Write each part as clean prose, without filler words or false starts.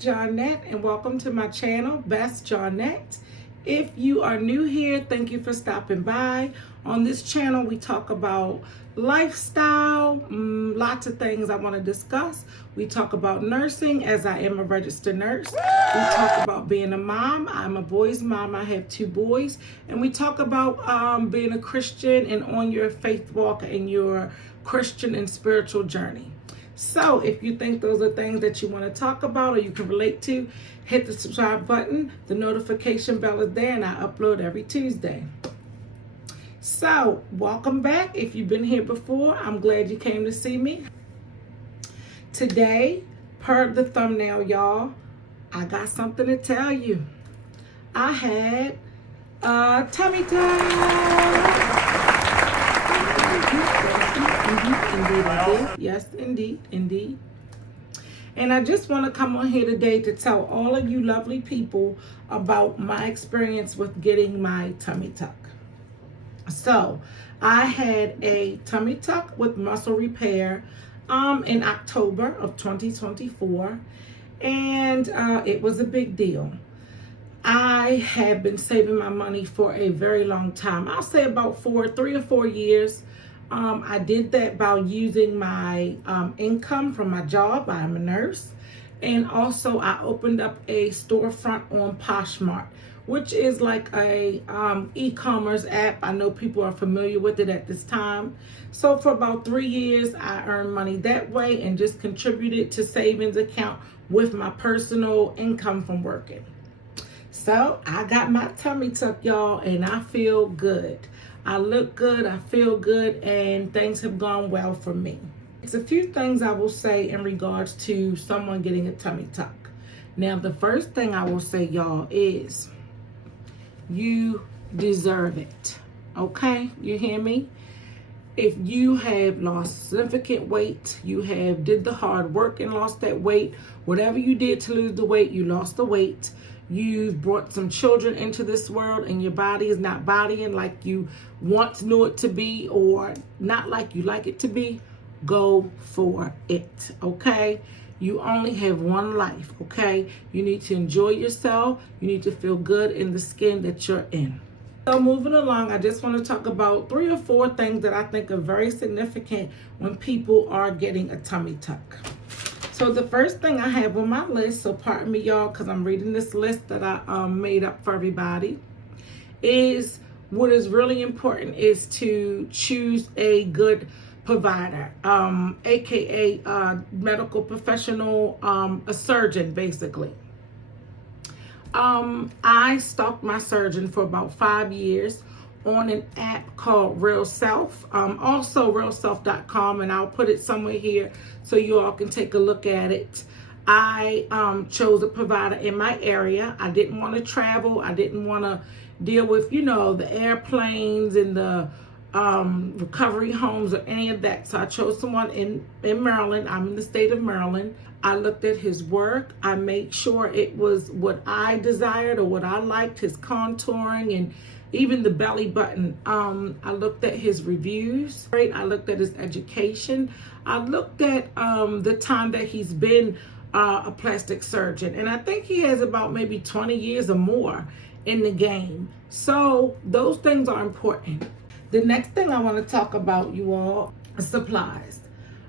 Johnette, and welcome to my channel, Best Johnette. If you are new here, thank you for stopping by. On this channel, we talk about lifestyle, lots of things I want to discuss. We talk about nursing, as I am a registered nurse. We talk about being a mom. I'm a boy's mom. I have 2 boys. And we talk about being a Christian and on your faith walk and your Christian and spiritual journey. So if you think those are things that you want to talk about or you can relate to, hit the subscribe button. The notification bell is there and I upload every Tuesday. So welcome back. If you've been here before, I'm glad you came to see me. Today, per the thumbnail, y'all, I got something to tell you. I had a tummy tuck. Indeed, I did. Yes, indeed. And I just want to come on here today to tell all of you lovely people about my experience with getting my tummy tuck. So, I had a tummy tuck with muscle repair in October of 2024, and it was a big deal. I had been saving my money for a very long time. I'll say about 3 or 4 years. I did that by using my income from my job. I'm a nurse. And also I opened up a storefront on Poshmark, which is like a e-commerce app. I know people are familiar with it at this time. So for about 3 years, I earned money that way and just contributed to savings account with my personal income from working. So I got my tummy tuck, y'all, and I feel good. I look good, I feel good, and things have gone well for me. It's a few things I will say in regards to someone getting a tummy tuck. Now, the first thing I will say, y'all, is you deserve it. Okay? You hear me? If you have lost significant weight, you have did the hard work and lost that weight, whatever you did to lose the weight, you lost the weight. You've brought some children into this world and your body is not bodying like you once knew it to be or not like you like it to be, go for it, okay? You only have one life, okay? You need to enjoy yourself. You need to feel good in the skin that you're in. So moving along, I just want to talk about 3 or 4 things that I think are very significant when people are getting a tummy tuck. So the first thing I have on my list, so pardon me y'all because I'm reading this list that I made up for everybody, is what is really important is to choose a good provider, aka medical professional, a surgeon basically. I stalked my surgeon for about 5 years on an app called Real Self, also realself.com, and I'll put it somewhere here so you all can take a look at it. I chose a provider in my area. I didn't want to travel. I didn't want to deal with, the airplanes and the recovery homes or any of that. So I chose someone in Maryland. I'm in the state of Maryland. I looked at his work. I made sure it was what I desired or what I liked, his contouring and even the belly button. I looked at his reviews, right? I looked at his education. I looked at the time that he's been a plastic surgeon. And I think he has about maybe 20 years or more in the game. So those things are important. The next thing I want to talk about, you all, is supplies.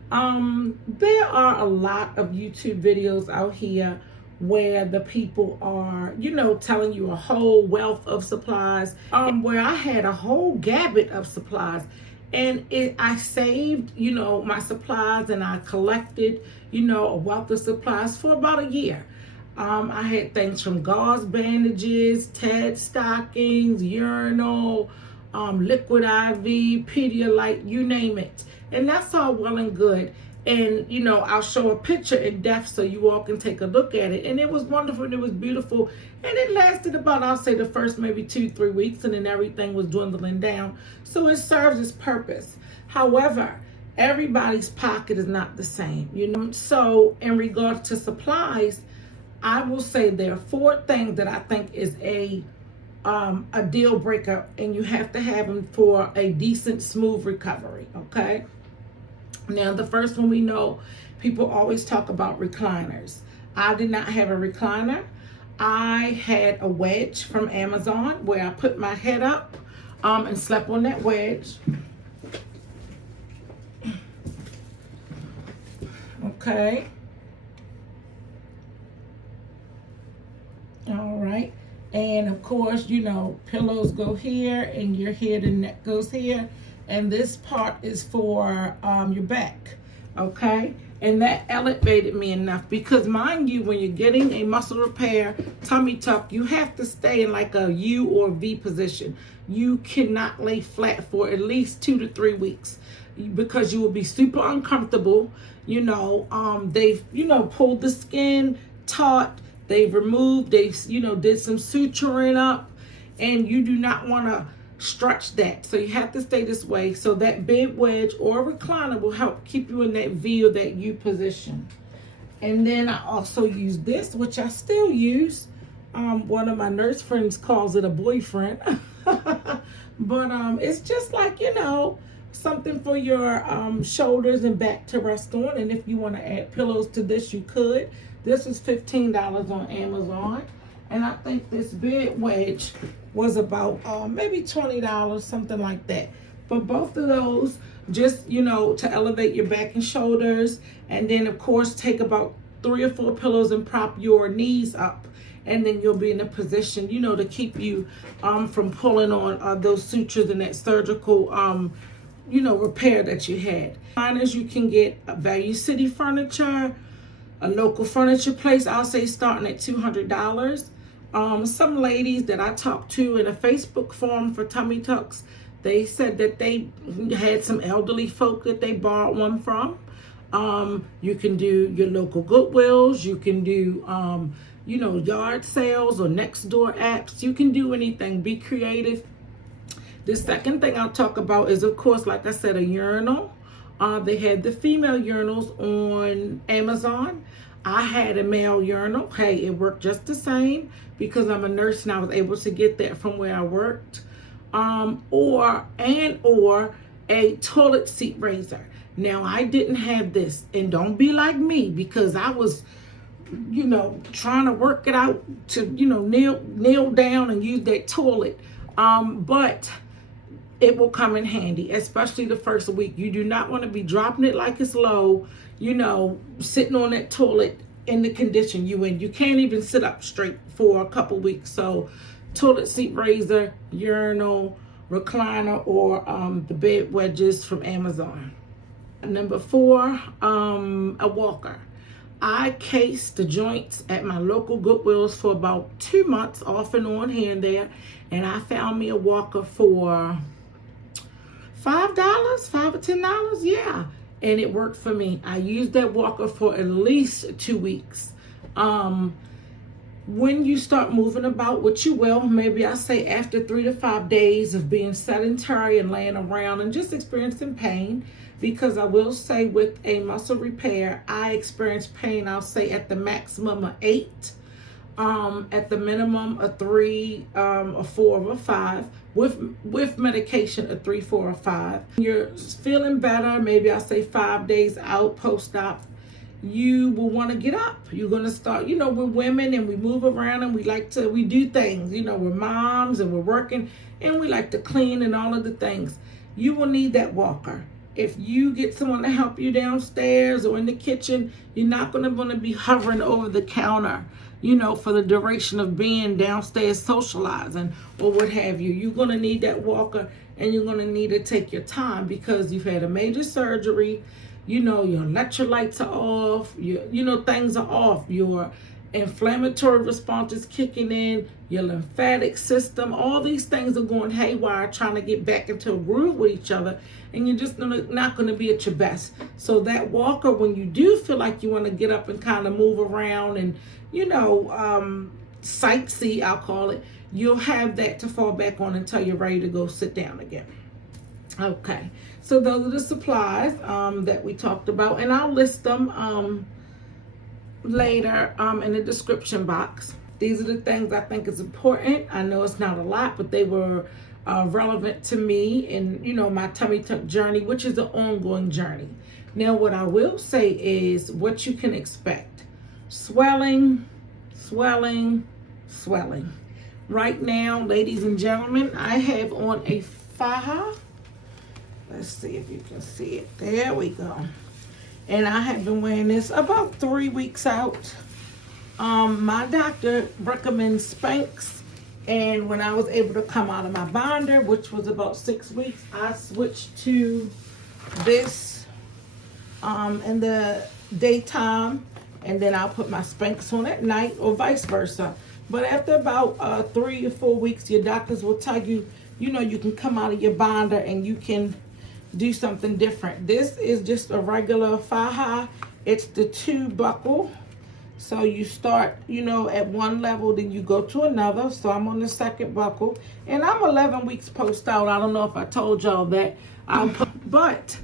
There are a lot of YouTube videos out here where the people are, telling you a whole wealth of supplies, where I had a whole gamut of supplies. And I saved, my supplies and I collected, a wealth of supplies for about a year. I had things from gauze bandages, TED stockings, urinal, liquid IV, Pedialyte, you name it. And that's all well and good. And, I'll show a picture in depth so you all can take a look at it. And it was wonderful and it was beautiful. And it lasted about, I'll say, the first maybe 2-3 weeks. And then everything was dwindling down. So it serves its purpose. However, everybody's pocket is not the same, So in regards to supplies, I will say there are 4 things that I think is a deal breaker. And you have to have them for a decent, smooth recovery, okay? Now, the first one we know, people always talk about recliners. I did not have a recliner. I had a wedge from Amazon where I put my head up and slept on that wedge. Okay. All right. And of course, you know, pillows go here and your head and neck goes here. And this part is for your back. Okay. And that elevated me enough because, mind you, when you're getting a muscle repair tummy tuck, you have to stay in like a U or V position. You cannot lay flat for at least 2 to 3 weeks because you will be super uncomfortable. You know, they've, you know, pulled the skin taut. They've removed, they've, you know, did some suturing up, and you do not want to stretch that. So you have to stay this way. So that bed wedge or recliner will help keep you in that V or that U position. And then I also use this, which I still use. One of my nurse friends calls it a boyfriend. But it's just like, you know, something for your shoulders and back to rest on. And if you want to add pillows to this, you could. This is $15 on Amazon. And I think this bed wedge was about maybe $20, something like that. But both of those, just, you know, to elevate your back and shoulders. And then, of course, take about 3 or 4 pillows and prop your knees up. And then you'll be in a position, you know, to keep you from pulling on those sutures and that surgical, you know, repair that you had. Recliners you can get Value City Furniture, a local furniture place, I'll say starting at $200. Some ladies that I talked to in a Facebook forum for tummy tucks, they said that they had some elderly folk that they borrowed one from. You can do your local Goodwills. You can do, you know, yard sales or next door apps. You can do anything. Be creative. The second thing I'll talk about is, of course, like I said, a urinal. They had the female urinals on Amazon. I had a male urinal. Hey, it worked just the same because I'm a nurse and I was able to get that from where I worked. Or a toilet seat raiser. Now, I didn't have this, and don't be like me because I was, you know, trying to work it out to, you know, kneel down and use that toilet. But it will come in handy, especially the first week. You do not want to be dropping it like it's low, you know, sitting on that toilet in the condition you in. You can't even sit up straight for a couple weeks. So toilet seat raiser, urinal, recliner, or the bed wedges from Amazon. Number 4, a walker. I cased the joints at my local Goodwills for about 2 months, off and on, here and there, and I found me a walker for $5, $5 or $10, yeah, and it worked for me. I used that walker for at least 2 weeks. When you start moving about, which you will, maybe I say after 3 to 5 days of being sedentary and laying around and just experiencing pain, because I will say with a muscle repair, I experienced pain, I'll say at the maximum of 8, at the minimum of 3, a 4, or 5, with medication of 3, 4, or 5. You're feeling better, maybe I'll say 5 days out post-op, you will want to get up. You're going to start, you know, we're women and we move around and we do things, you know, we're moms and we're working and we like to clean and all of the things. You will need that walker. If you get someone to help you downstairs or in the kitchen, you're not going to want to be hovering over the counter, you know, for the duration of being downstairs socializing or what have you. You're going to need that walker, and you're going to need to take your time because you've had a major surgery. You know, your electrolytes are off, you know, things are off. Your inflammatory response is kicking in, your lymphatic system, all these things are going haywire, trying to get back into a groove with each other, and you're just not going to be at your best. So that walker, when you do feel like you want to get up and kind of move around and, you know, sightsee, I'll call it, you'll have that to fall back on until you're ready to go sit down again. Okay, so those are the supplies that we talked about, and I'll list them later in the description box. These are the things I think is important. I know it's not a lot, but they were relevant to me in, you know, my tummy tuck journey, which is an ongoing journey. Now, what I will say is what you can expect. swelling, swelling, swelling. Right now, ladies and gentlemen, I have on a faja. Let's see if you can see it. There we go. And I have been wearing this about 3 weeks out. My doctor recommends Spanx. And when I was able to come out of my binder, which was about 6 weeks, I switched to this in the daytime. And then I'll put my Spanx on at night or vice versa. But after about 3 or 4 weeks, your doctors will tell you, you know, you can come out of your binder and you can do something different. This is just a regular faja. It's the 2 buckle. So you start, you know, at one level, then you go to another. So I'm on the 2nd buckle. And I'm 11 weeks post out. I don't know if I told y'all that. But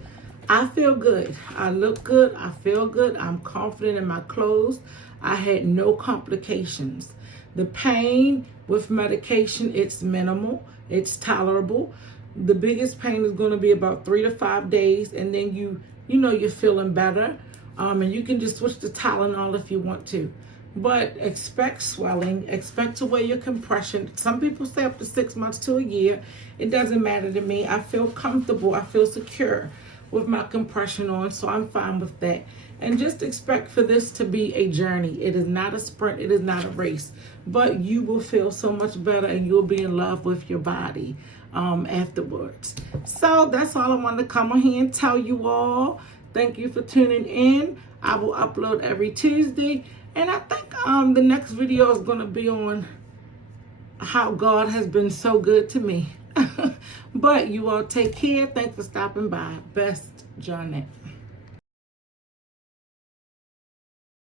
I feel good. I look good. I feel good. I'm confident in my clothes. I had no complications. The pain with medication, it's minimal. It's tolerable. The biggest pain is going to be about 3 to 5 days. And then you know you're feeling better. And you can just switch to Tylenol if you want to. But expect swelling. Expect to wear your compression. Some people say up to 6 months to a year. It doesn't matter to me. I feel comfortable. I feel secure with my compression on. So I'm fine with that. And just expect for this to be a journey. It is not a sprint. It is not a race. But you will feel so much better and you'll be in love with your body afterwards. So that's all I wanted to come on here and tell you all. Thank you for tuning in. I will upload every Tuesday. And I think the next video is going to be on how God has been so good to me. But you all take care. Thanks for stopping by. Best, Johnette.